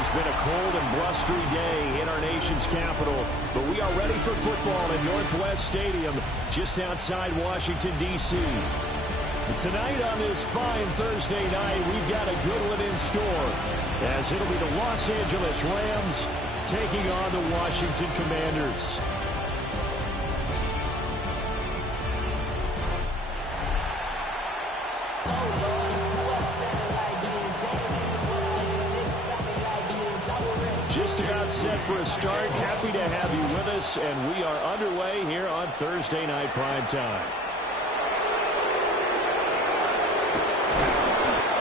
has been a cold and blustery day in our nation's capital, but we are ready for football at Northwest Stadium just outside Washington, D.C. Tonight on this fine Thursday night, we've got a good one in store, as it'll be the Los Angeles Rams taking on the Washington Commanders. Just about set for a start. Happy to have you with us, and we are underway here on Thursday Night Primetime.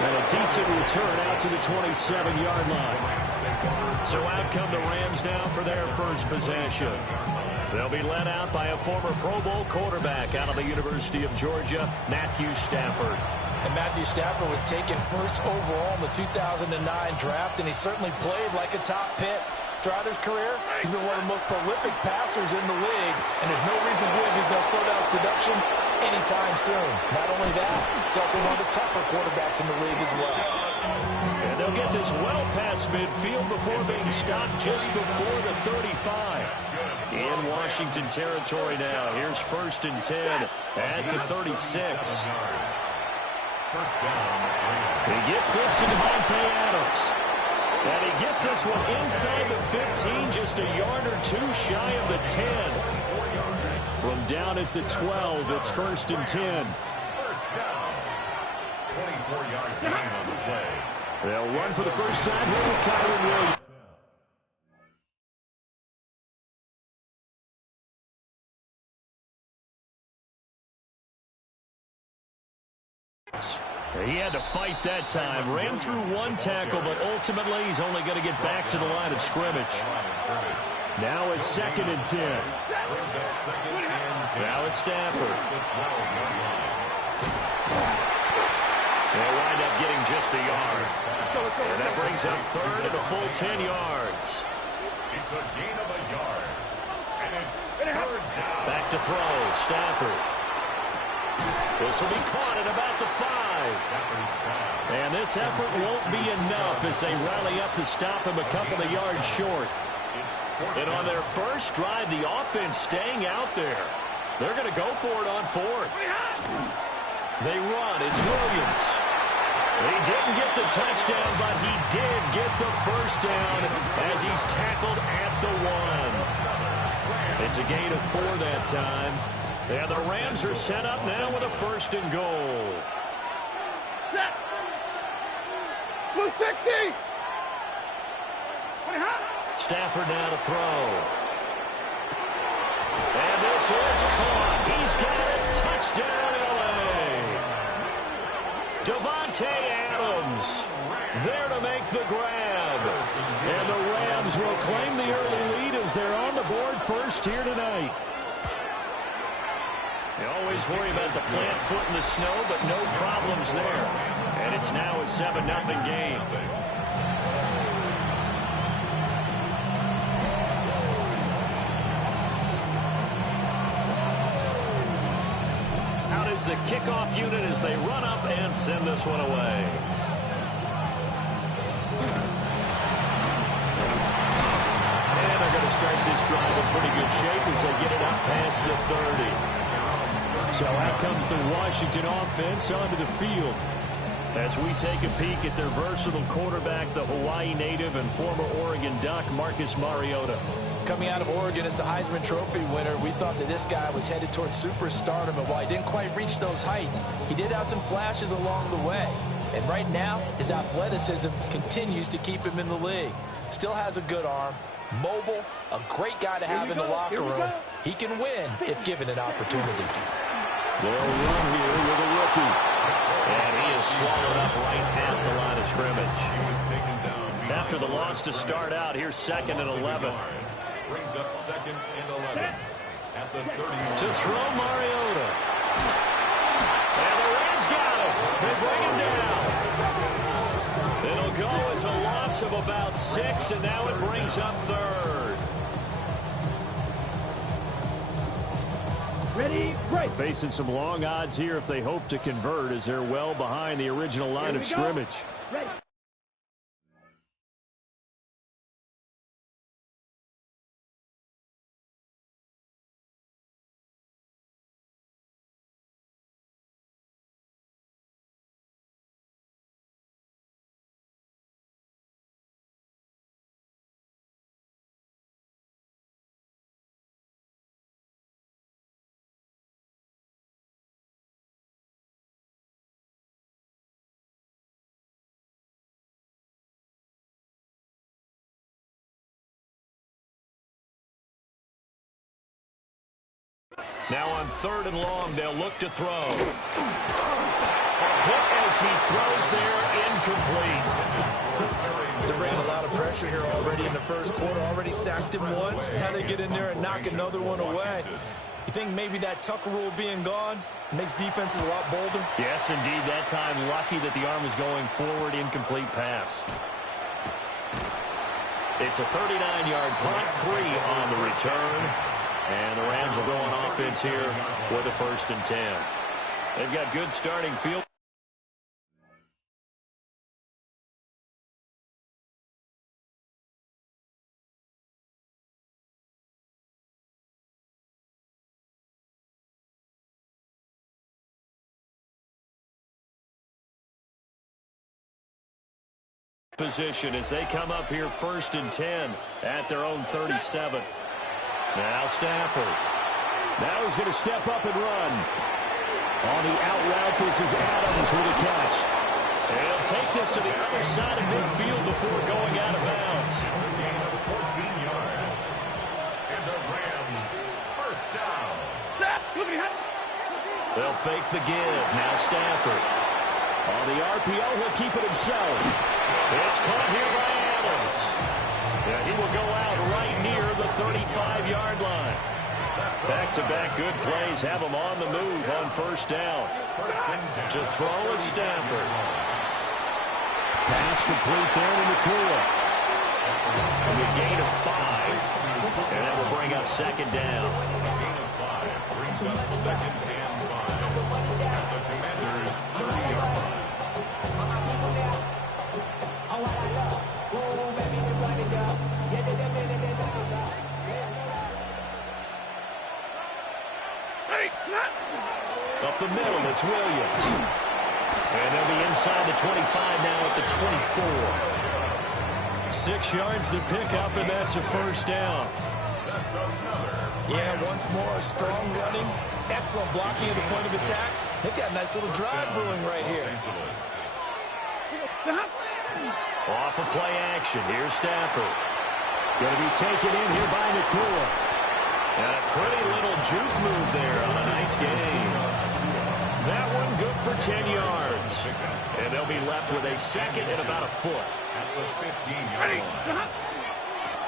And a decent return out to the 27-yard line. So out come the Rams now for their first possession. They'll be led out by a former Pro Bowl quarterback out of the University of Georgia, Matthew Stafford. And Matthew Stafford was taken first overall in the 2009 draft, and he certainly played like a top pick. Throughout his career, he's been one of the most prolific passers in the league, and there's no reason to believe he's going to slow down his production anytime soon. Not only that, he's also one of the tougher quarterbacks in the league as well. And they'll get this well past midfield before being stopped just before the 35. In Washington territory now. Here's 1st and 10 at the 36. He gets this to Davante Adams. And he gets this one inside the 15, just a yard or two shy of the 10. From down at the 12, it's 1st and 10. 24-yard gain on the play. They'll run for the first time here with Kyron Williams. He had to fight that time. Ran through one tackle, but ultimately he's only going to get back to the line of scrimmage. Now it's 2nd and 10. Now it's Stafford. They'll wind up getting just a yard. And that brings up 3rd and a full 10 yards. It's a gain of a yard. And it's 3rd down. Back to throw. Stafford. This will be caught at about the 5. And this effort won't be enough as they rally up to stop him a couple of yards short. And on their first drive, the offense staying out there. They're going to go for it on 4th. They run. It's Williams. He didn't get the touchdown, but he did get the first down as he's tackled at the 1. It's a gain of 4 that time. And the Rams are set up now with a 1st and goal. Set. Blue 60. Stafford now to throw. And this is caught. He's got it. Touchdown, L.A. Davante Adams there to make the grab. And the Rams will claim the early lead as they're on the board first here tonight. You always worry about the plant foot in the snow, but no problems there. And it's now a 7-0 game. Out is the kickoff unit as they run up and send this one away. And they're going to start this drive in pretty good shape as they get it up past the 30. So out comes the Washington offense onto the field as we take a peek at their versatile quarterback, the Hawaii native and former Oregon Duck, Marcus Mariota. Coming out of Oregon as the Heisman Trophy winner, we thought that this guy was headed towards superstardom, and while he didn't quite reach those heights, he did have some flashes along the way. And right now, his athleticism continues to keep him in the league. Still has a good arm, mobile, a great guy to have in the locker room. He can win if given an opportunity. They'll run here with a rookie. And he is swallowed up right at the line of scrimmage. After the loss to start out, here's 2nd and 11. Brings up 2nd and 11. At the 30. To throw Mariota. And the Rams got him. They bring him down. It'll go as a loss of about 6, and now it brings up 3rd. Ready, break. Facing some long odds here if they hope to convert, as they're well behind the original line of scrimmage. Ready. Now on 3rd and long, they'll look to throw. A hit as he throws there, incomplete. They're bringing a lot of pressure here already in the first quarter. Already sacked him once. How they get in there and knock another one away. You think maybe that Tucker rule being gone makes defenses a lot bolder? Yes, indeed. That time, lucky that the arm is going forward, incomplete pass. It's a 39-yard punt, 3 on the return. And the Rams will go on offense here with a 1st and 10. They've got good starting field position as they come up here 1st and 10 at their own 37. Now Stafford. Now he's going to step up and run. On the out route, this is Adams with a catch. And he'll take this to the other side of midfield before going out of bounds. It's a gain of 14 yards. And the Rams, first down. They'll fake the give. Now Stafford. On the RPO, he'll keep it himself. It's caught here by Adams. Yeah, he will go out right near the 35-yard line. Back-to-back good plays have him on the move on 1st down. To throw is Stafford. Pass complete there to Nakua. And a gain of 5. And that will bring up 2nd down. A gain of 5 brings up 2nd and 5. At the Commanders' 30-yard line. Up the middle, it's Williams. And they'll be inside the 25 now at the 24. 6 yards to pick up, and that's a 1st down. That's another. Yeah, once more, strong running, excellent blocking at the point of attack. They've got a nice little drive brewing right here. Off of play action, here's Stafford. Going to be taken in here by Nakua. And a pretty little juke move there on a nice game. That one good for 10 yards. And they'll be left with a 2nd and about a foot. At the 15-yard line.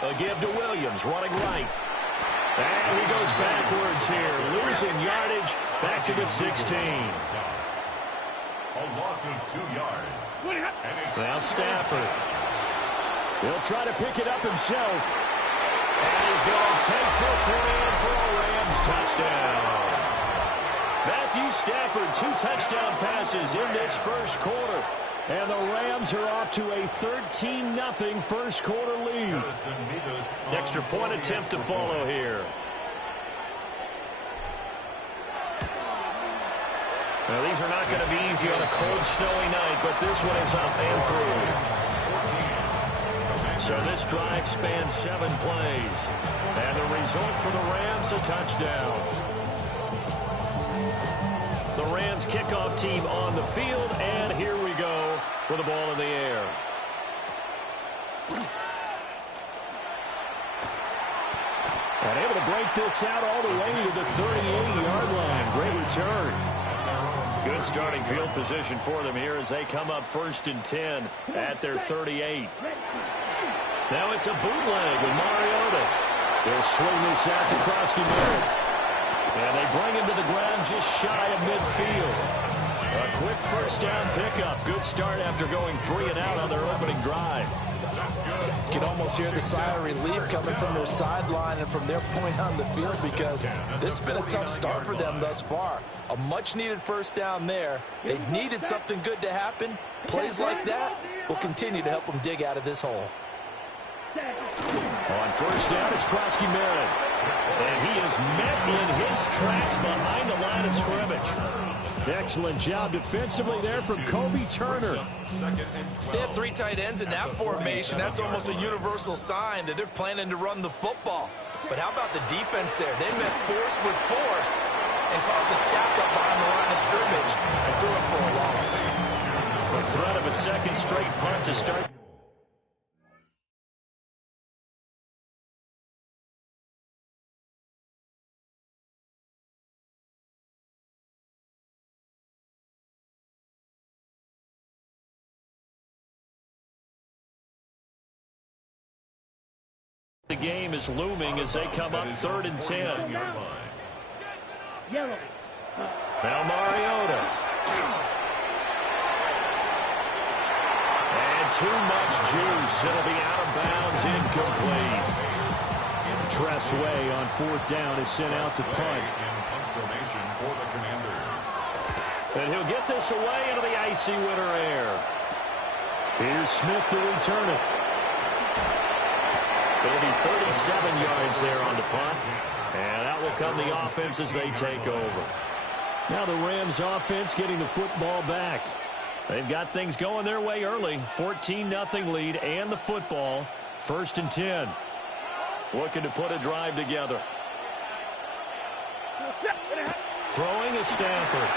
A give to Williams, running right. And he goes backwards here, losing yardage back to the 16. A loss of 2 yards. Now Stafford. He'll try to pick it up himself. And he's going to take this one in for a Rams touchdown. Matthew Stafford, 2 touchdown passes in this first quarter. And the Rams are off to a 13-0 first quarter lead. Extra point attempt to follow here. Now, these are not going to be easy on a cold, snowy night, but this one is up and through. So this drive spans 7 plays. And the result for the Rams, a touchdown. The Rams kickoff team on the field, and here we go with the ball in the air. And able to break this out all the way to the 38-yard line. Great return. Good starting field position for them here as they come up 1st and 10 at their 38. Now it's a bootleg with Mariota. They'll swing this out to Krosky-Merritt. And they bring him to the ground just shy of midfield. A quick 1st down pickup. Good start after going 3 and out on their opening drive. You can almost hear the sigh of relief coming from their sideline and from their point on the field because this has been a tough start for them thus far. A much-needed 1st down there. They needed something good to happen. Plays like that will continue to help them dig out of this hole. On 1st down, it's Krosky-Merritt. And he is met in his tracks behind the line of scrimmage. Excellent job defensively there from Kobe Turner. They have 3 tight ends in that formation. That's almost a universal sign that they're planning to run the football. But how about the defense there? They met force with force and caused a stack up behind the line of scrimmage and threw it for a loss. The threat of a 2nd straight punt to start. The game is looming as they come up 3rd and 10. Yellow. Now Mariota. And too much juice. It'll be out of bounds, incomplete. Tressway on 4th down is sent out to punt. And he'll get this away into the icy winter air. Here's Smith to return it. It'll be 37 yards there on the punt. And out will come the offense as they take over. Now the Rams offense getting the football back. They've got things going their way early. 14-0 lead and the football. 1st and 10. Looking to put a drive together. Throwing is Stafford.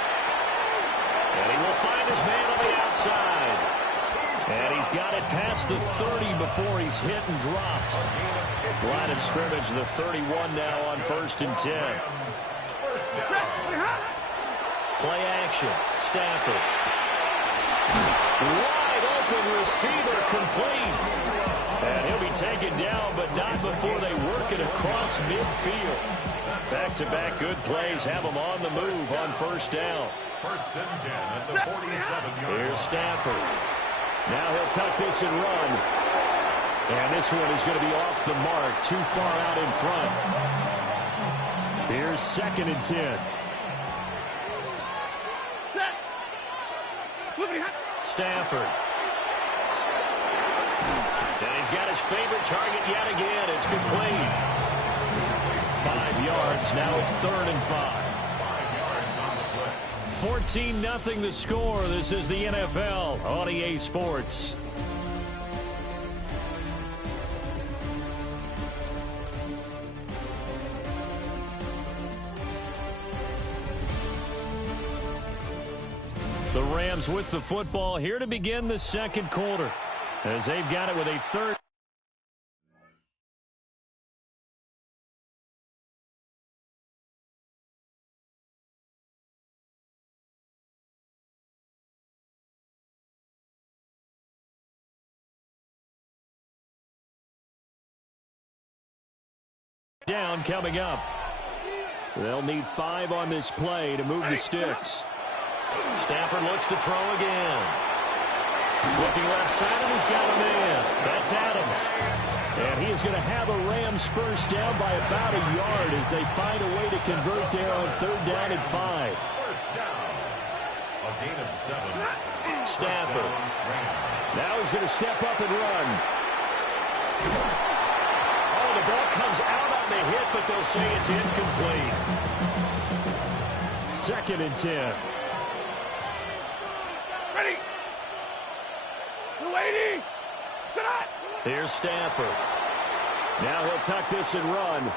And he will find his man on the outside. And he's got it past the 30 before he's hit and dropped. Line of scrimmage, the 31 now on 1st and 10. Play action. Stafford. Wide open receiver complete. And he'll be taken down, but not before they work it across midfield. Back-to-back good plays have him on the move on 1st down. 1st and 10 at the 47-yard line. Here's Stafford. Now he'll tuck this and run. And this one is going to be off the mark, too far out in front. Here's 2nd and 10. Stafford. And he's got his favorite target yet again. It's complete. 5 yards. Now it's 3rd and 5. 14-0 the score. This is the NFL on EA Sports. The Rams with the football here to begin the 2nd quarter as they've got it with a 3rd. Down coming up. They'll need 5 on this play to move the sticks. Stafford looks to throw again. Looking left side, and he's got a man. That's Adams. And he is going to have a Rams 1st down by about a yard as they find a way to convert there on 3rd down and 5. 1st down. A gain of 7. Stafford. Now he's going to step up and run. The ball comes out on the hit, but they'll say it's incomplete. 2nd and 10. Ready. 280. Here's Stafford. Now he'll tuck this and run.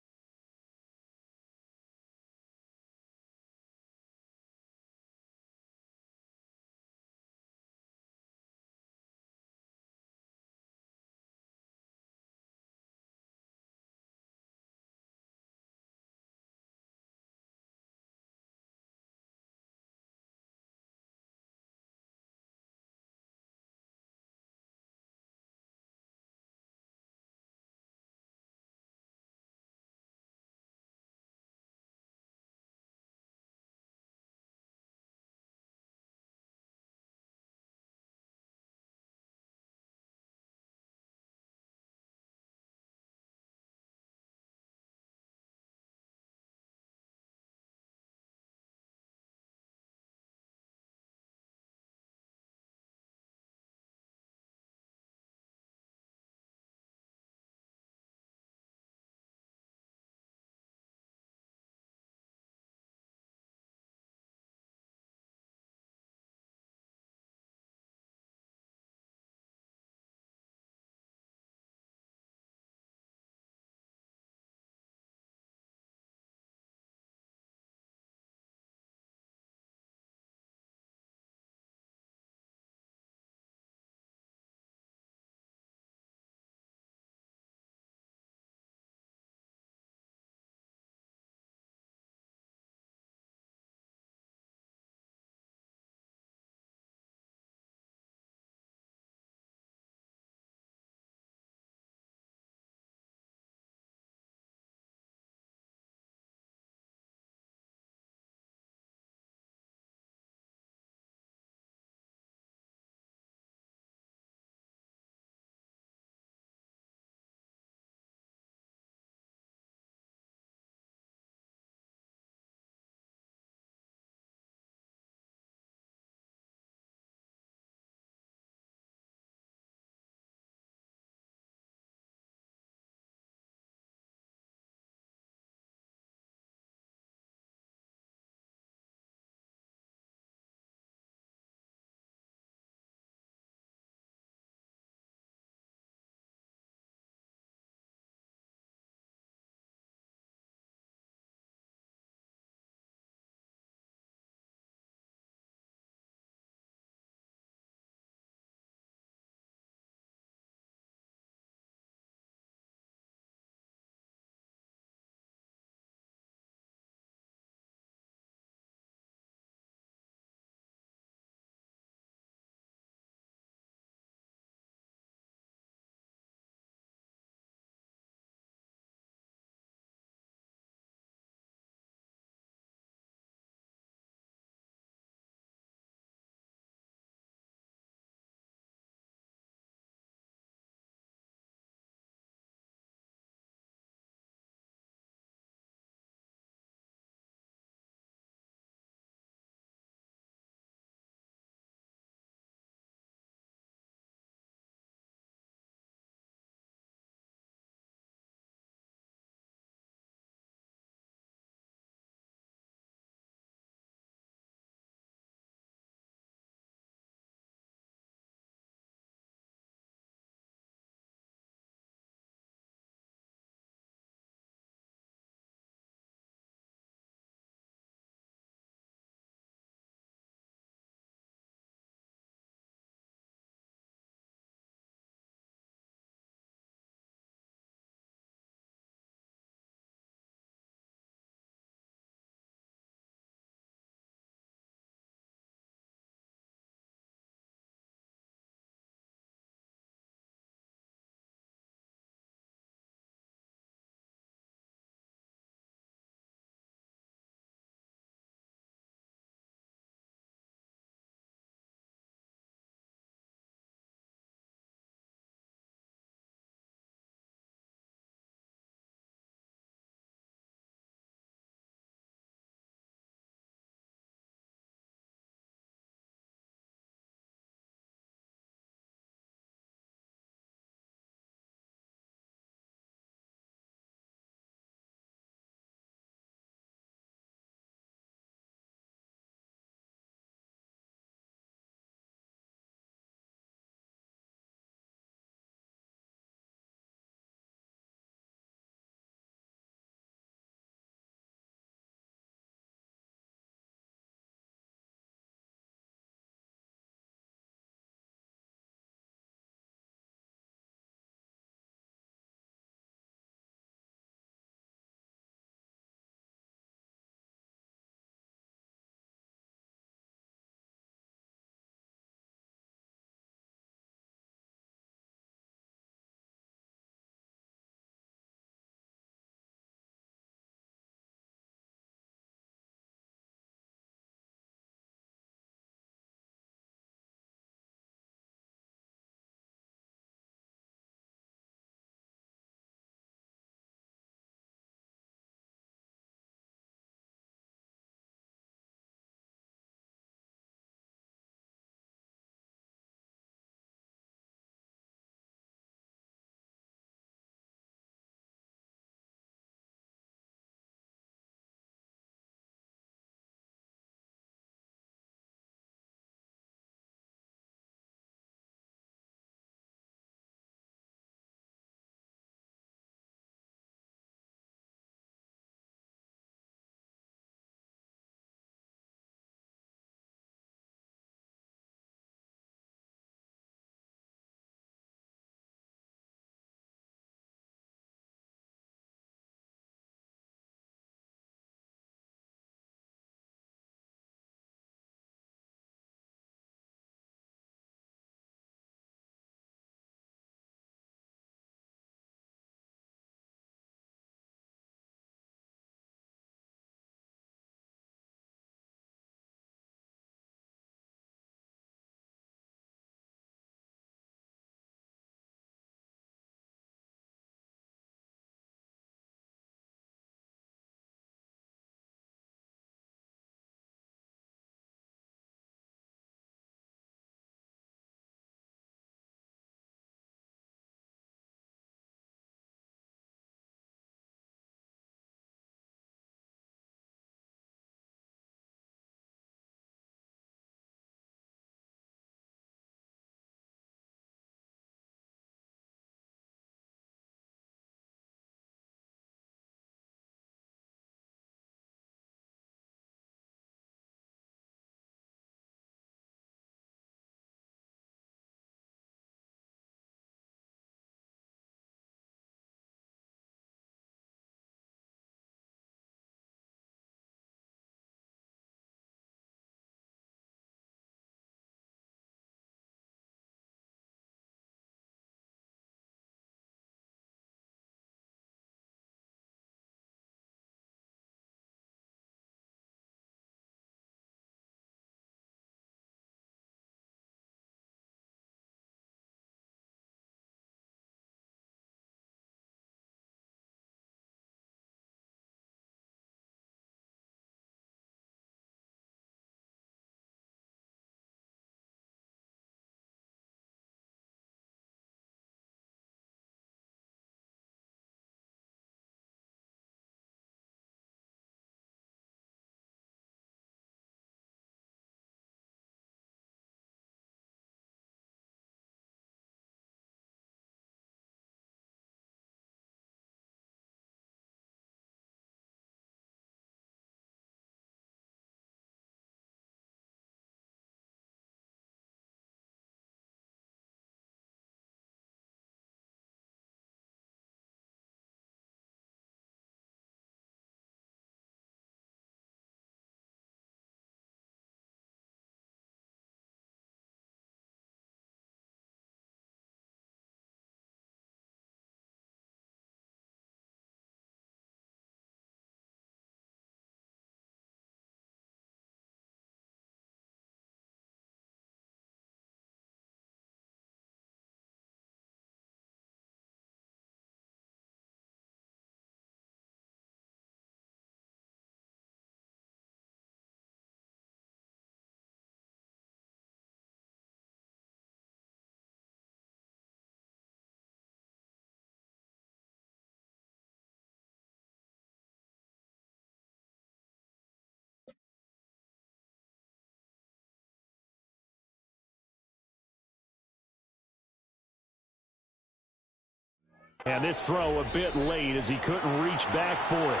And this throw a bit late as he couldn't reach back for it.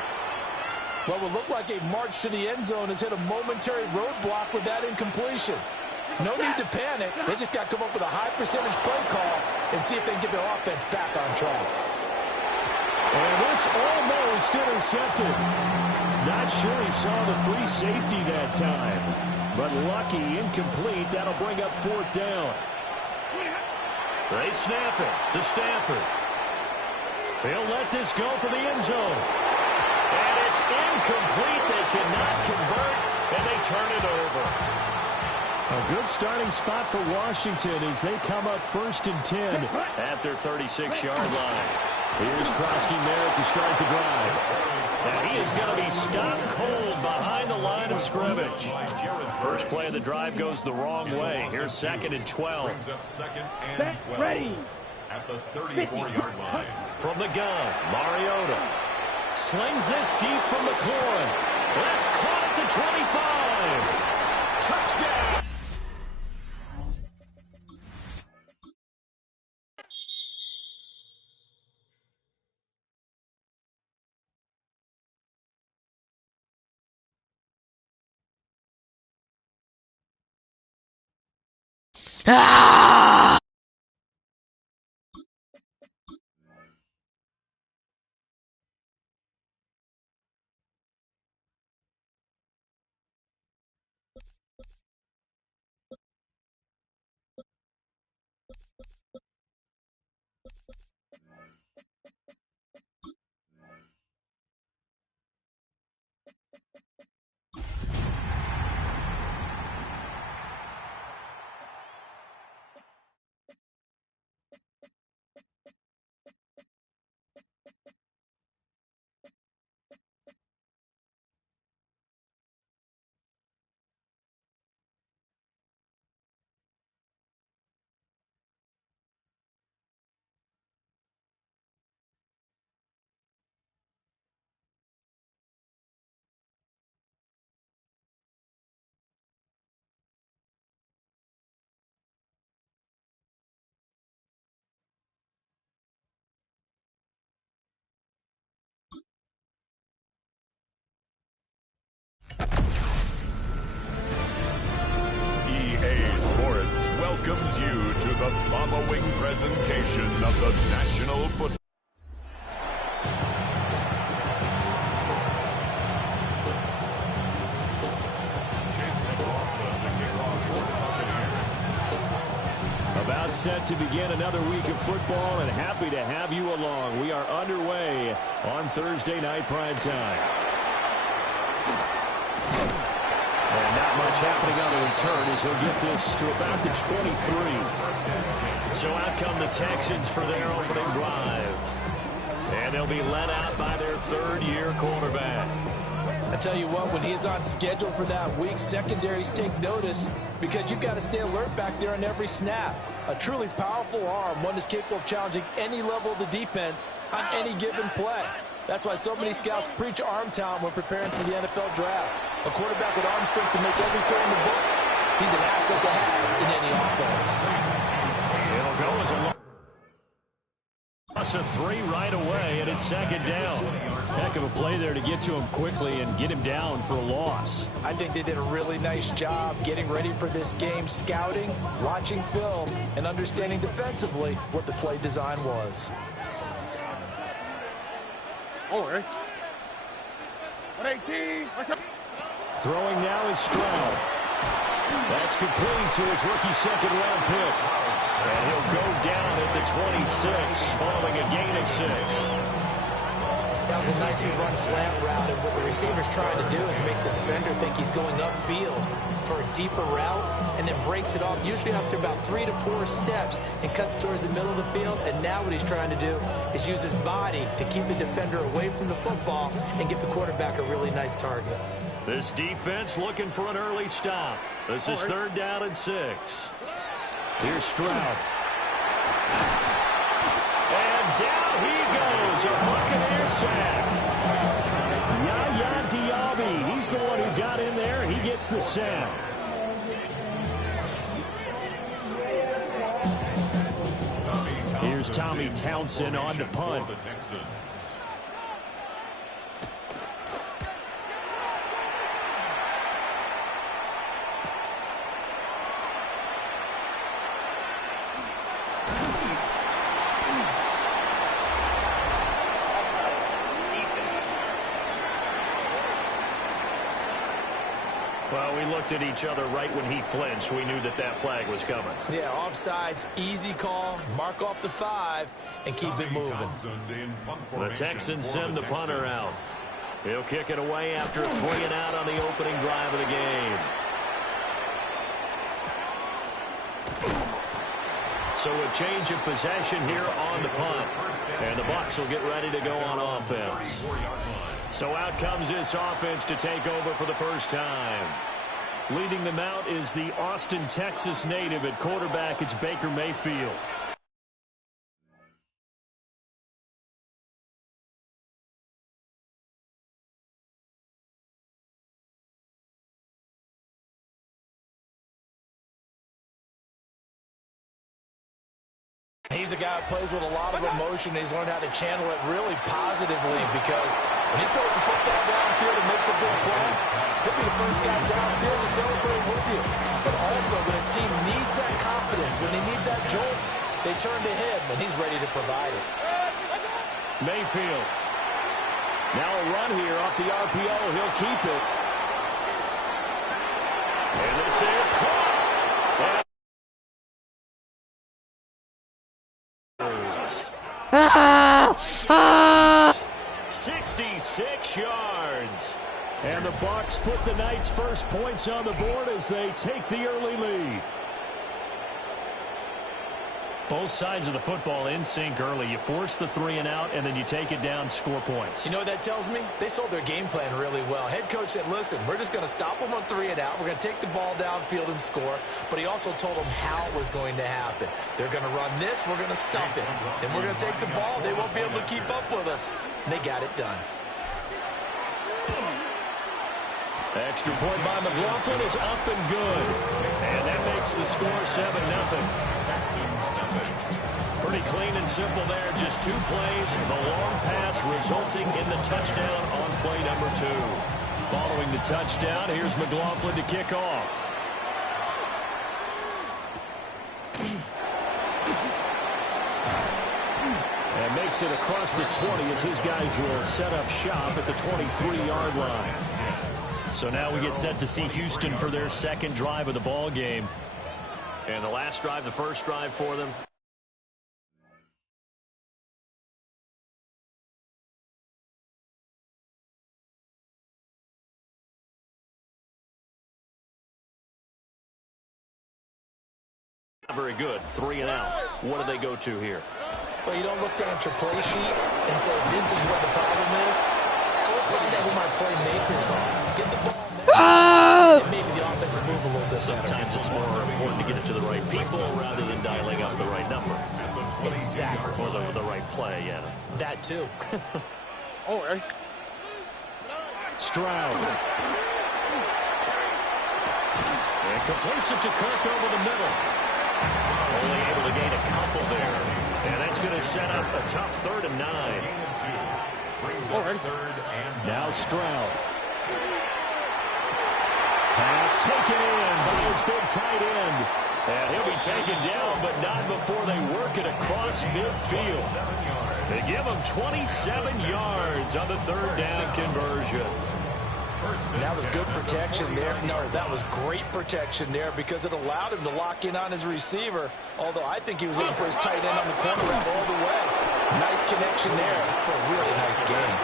What would look like a march to the end zone has hit a momentary roadblock with that incompletion. No need to panic. They just got to come up with a high percentage play call and see if they can get their offense back on track. And this almost intercepted. Not sure he saw the free safety that time. But lucky, incomplete. That'll bring up 4th down. They snap it to Stafford. He'll let this go for the end zone. And it's incomplete. They cannot convert, and they turn it over. A good starting spot for Washington as they come up 1st and 10 at their 36-yard line. Here's Krosky Merritt to start the drive. And he is going to be stopped cold behind the line of scrimmage. First play of the drive goes the wrong way. Here's 2nd and 12. Ready. At the 34-yard line. From the gun, Mariota slings this deep from McLaurin. That's caught at the 25. Touchdown. Welcomes you to the following presentation of the National Football. About set to begin another week of football, and happy to have you along. We are underway on Thursday night prime time. And not much happening on the return as he'll get this to about the 23. So out come the Texans for their opening drive. And they'll be led out by their 3rd-year quarterback. I tell you what, when he is on schedule for that week, secondaries take notice because you've got to stay alert back there on every snap. A truly powerful arm, one that's capable of challenging any level of the defense on any given play. That's why so many scouts preach arm talent when preparing for the NFL draft. A quarterback with arm strength to make every throw in the book, he's an asset to have in any offense. It'll go as a loss of 3 right away, and it's 2nd down. Heck of a play there to get to him quickly and get him down for a loss. I think they did a really nice job getting ready for this game, scouting, watching film, and understanding defensively what the play design was. Over. 18. Throwing now is Stroud. That's complete to his rookie 2nd-round pick. And he'll go down at the 26 following a gain of 6. That was a nicely run slant route, and what the receiver's trying to do is make the defender think he's going upfield for a deeper route, and then breaks it off, usually after about 3 to 4 steps, and cuts towards the middle of the field. And now what he's trying to do is use his body to keep the defender away from the football and give the quarterback a really nice target. This defense looking for an early stop. This is 3rd down and 6. Here's Stroud. And down he goes. A Buccaneer sack. Yaya Diaby. He's the one who got in there. He gets the sack. Here's Tommy Townsend on to punt. Well, we looked at each other right when he flinched. We knew that that flag was coming. Yeah, offsides, easy call, mark off the 5, and keep it moving. The Texans send the punter out. He'll kick it away after a 3-and-out on the opening drive of the game. So a change of possession here on the punt. And the Bucs will get ready to go on offense. So out comes this offense to take over for the first time. Leading them out is the Austin, Texas native. At quarterback, it's Baker Mayfield. He's a guy who plays with a lot of emotion. He's learned how to channel it really positively, because when he throws the football downfield and makes a big play, he'll be the first guy downfield to celebrate with you. But also, when his team needs that confidence, when they need that jolt, they turn to him, and he's ready to provide it. Mayfield. Now a run here off the RPO. He'll keep it. And this is caught. 66 yards. And the Bucs put the Knights' first points on the board as they take the early lead. Both sides of the football in sync early. You force the 3-and-out, and then you take it down, score points. You know what that tells me? They sold their game plan really well. Head coach said, listen, we're just going to stop them on 3-and-out. We're going to take the ball downfield and score. But he also told them how it was going to happen. They're going to run this. We're going to stuff it. Then we're going to take the ball. They won't be able to keep up with us. And they got it done. Extra point by McLaughlin is up and good. And that makes the score 7-0. Pretty clean and simple there. Just 2 plays. The long pass resulting in the touchdown on play number 2. Following the touchdown, here's McLaughlin to kick off. And makes it across the 20 as his guys will set up shop at the 23-yard line. So now we get set to see Houston for their second drive of the ball game. And the last drive, the first drive for them. Not very good. 3-and-out. What do they go to here? Well, you don't look down at your play sheet and say, this is what the problem is. Let's find out who my playmakers are. Get the ball there. And maybe the offensive move a little bit better. Sometimes it's more important to get it to the right people rather than dialing up the right number. Exactly. Or the right play, yeah. That too. Oh, right. Stroud. And completes it to Kirk over the middle. Only able to gain a couple there. And that's going to set up a tough 3rd and 9. Oh, right. Now Stroud. Pass taken in by his big tight end. And he'll be taken down, but not before they work it across midfield. They give him 27 yards on the 3rd down conversion. That was good protection there. No, that was great protection there because it allowed him to lock in on his receiver. Although I think he was looking for his tight end on the corner route all the way. Nice connection there for a really nice game.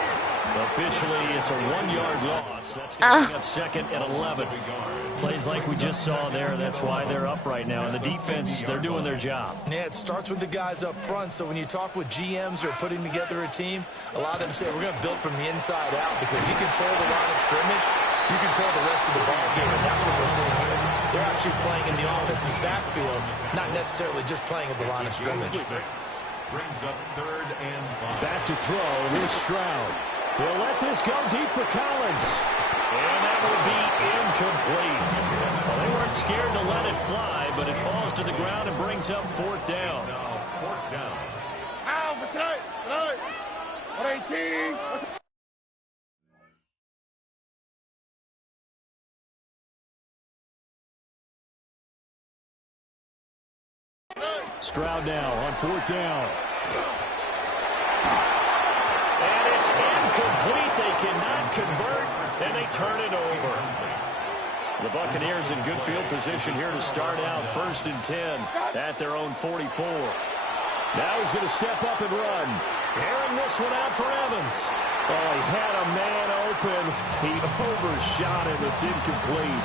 Officially, it's a 1-yard loss. That's going to bring up 2nd and 11. Plays like we just saw there. That's why they're up right now. And the defense, they're doing their job. Yeah, it starts with the guys up front. So when you talk with GMs who are putting together a team, a lot of them say we're going to build from the inside out because if you control the line of scrimmage, you control the rest of the ball game, and that's what we're seeing here. They're actually playing in the offense's backfield, not necessarily just playing at the line of scrimmage. Brings up 3rd and 5. Back to throw. Here's Stroud. He'll let this go deep for Collins. And that will be incomplete. Well, they weren't scared to let it fly, but it falls to the ground and brings up 4th down. Now 4th down. Tonight. 118. Stroud now on 4th down. And it's incomplete. They cannot convert, and they turn it over. The Buccaneers in good field position here to start out 1st and 10 at their own 44. Now he's going to step up and run. Airing this one out for Evans. Oh, he had a man open. He overshot him. It's incomplete.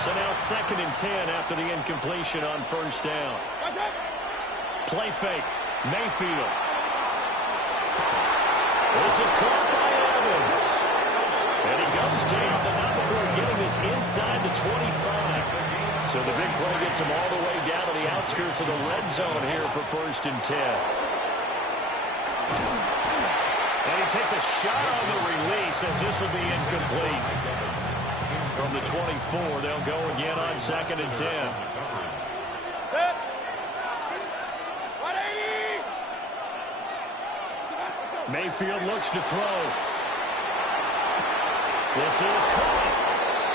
So now 2nd and 10 after the incompletion on 1st down. Play fake. Mayfield. This is caught by Evans. And he goes down, but not before getting this inside the 25. So the big play gets him all the way down to the outskirts of the red zone here for 1st and 10. And he takes a shot on the release as this will be incomplete. From the 24, they'll go again on 2nd and 10. Mayfield looks to throw. This is caught.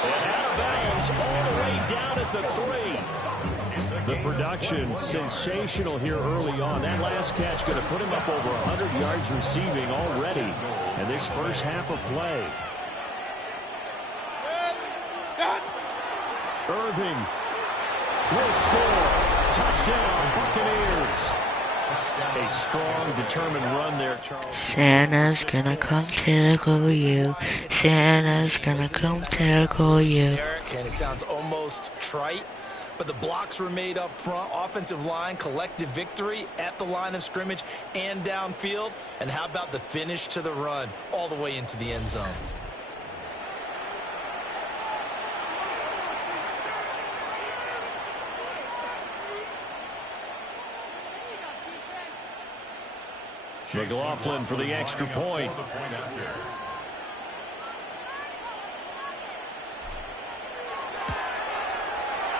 And out of bounds all the way down at the 3. The production sensational here early on. That last catch going to put him up over 100 yards receiving already in this first half of play. Irving will score. Touchdown, Buccaneers. A strong, determined run there, Charles. Santa's gonna come tickle you. Santa's gonna come tickle you. And it sounds almost trite, but the blocks were made up front. Offensive line, collective victory at the line of scrimmage and downfield. And how about the finish to the run all the way into the end zone? McLaughlin for the extra point.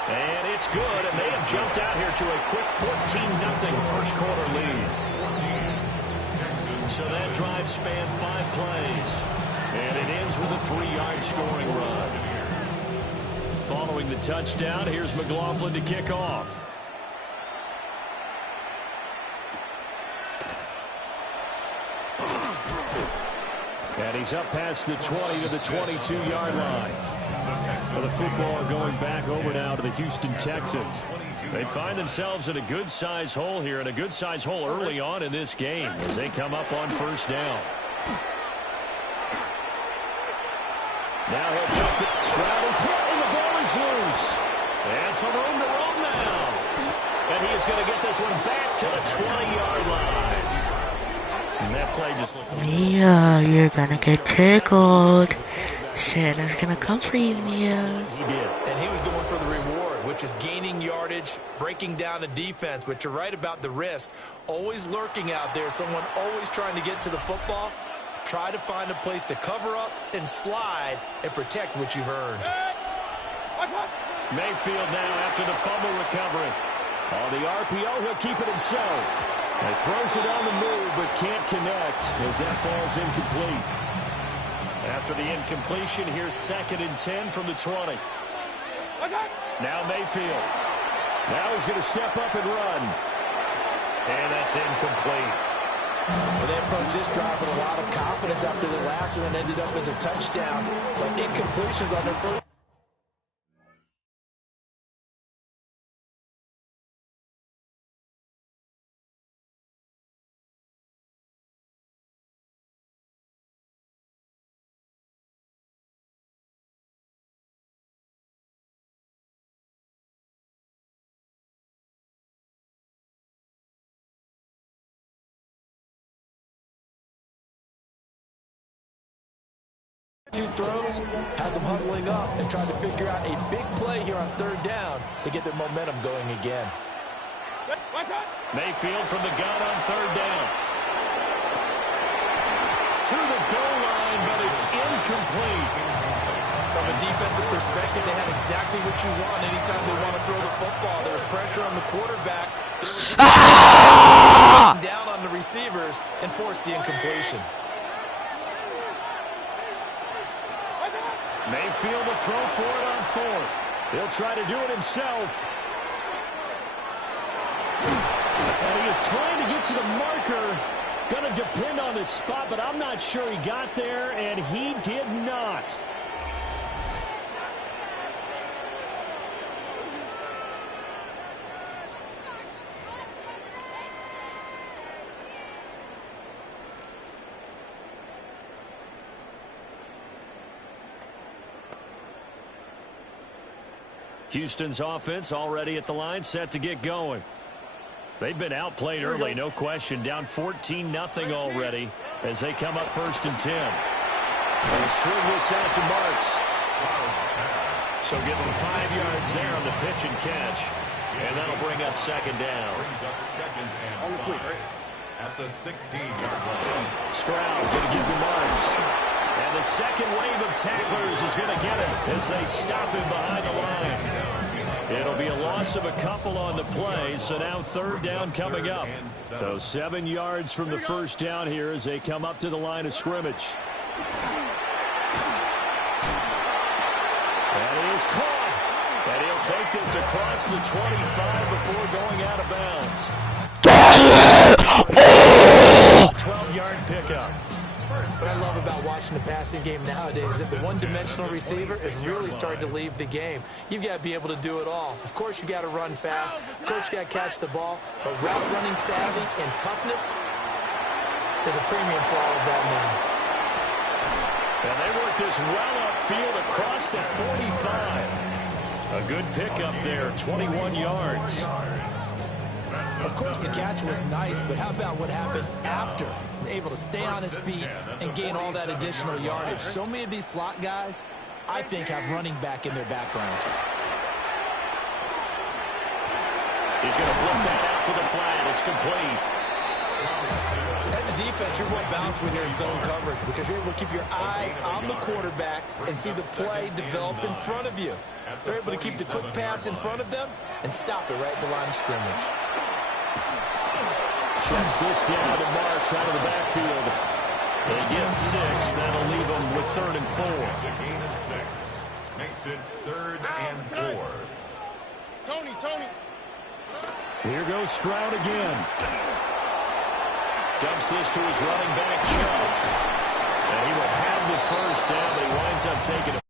And it's good, and they have jumped out here to a quick 14-0 first quarter lead. So that drive spanned 5 plays, and it ends with a 3-yard scoring run. Following the touchdown, here's McLaughlin to kick off. And he's up past the 20 to the 22-yard line. Well, the football going back over now to the Houston Texans. They find themselves in a good-sized hole here, and a good-sized hole early on in this game as they come up on 1st down. Now he'll take it. Stroud is hit, and the ball is loose. And some room to roam now. And he is going to get this one back to the 20-yard line. And that play just looked... Mia, you're gonna get tickled. Santa's gonna come for you, Mia. He did. And he was going for the reward, which is gaining yardage, breaking down a defense. But you're right about the risk. Always lurking out there. Someone always trying to get to the football. Try to find a place to cover up and slide and protect what you've earned. Mayfield now after the fumble recovery. On the RPO, he'll keep it himself. And throws it on the move, but can't connect as that falls incomplete. After the incompletion, here's 2nd and 10 from the 20. Now Mayfield. Now he's going to step up and run. And that's incomplete. Well, they approached this drive with a lot of confidence after the last one and ended up as a touchdown. But incompletions on their first. Two throws, has them huddling up and trying to figure out a big play here on 3rd down to get their momentum going again. Mayfield from the gun on 3rd down. To the goal line, but it's incomplete. From a defensive perspective, they had exactly what you want anytime they want to throw the football. There was pressure on the quarterback, Ah! Down on the receivers and force the incompletion. Mayfield to throw for it on fourth. He'll try to do it himself. And he is trying to get to the marker. Going to depend on his spot, but I'm not sure he got there, and he did not. Houston's offense already at the line, set to get going. They've been outplayed early, no question. Down 14-0 already as they come up 1st and 10. They'll swing this out to Marks. So give them 5 yards there on the pitch and catch. And that'll bring up 2nd down. Brings up 2nd and 5 at the 16-yard line. Stroud going to give him Marks. And the second wave of tacklers is going to get him as they stop him behind the line. It'll be a loss of a couple on the play, so now 3rd down coming up. So 7 yards from the 1st down here as they come up to the line of scrimmage. And he is caught. And he'll take this across the 25 before going out of bounds. 12-yard pickup. What I love about watching the passing game nowadays is that the one-dimensional receiver is really starting to leave the game. You've got to be able to do it all. Of course, you got to run fast. Of course, you got to catch the ball. But route running savvy and toughness, there's a premium for all of that now. And they work this well upfield across the 45. A good pickup there, 21 yards. Of course, the catch was nice, but how about what happened after? Able to stay on his feet and gain all that additional yardage. So many of these slot guys, I think, have running back in their background. He's going to flip that out to the flat. It's complete. As a defense, you're more balanced when you're in zone coverage because you're able to keep your eyes on the quarterback and see the play develop in front of you. They're able to keep the quick pass in front of them and stop it right at the line of scrimmage. Checks this down to Marks out of the backfield. They get 6. That'll leave them with 3rd and 4. It's a gain of 6. Makes it 3rd and 4. Tony. Here goes Stroud again. Dumps this to his running back, Chubb. And he will have the 1st down, but he winds up taking a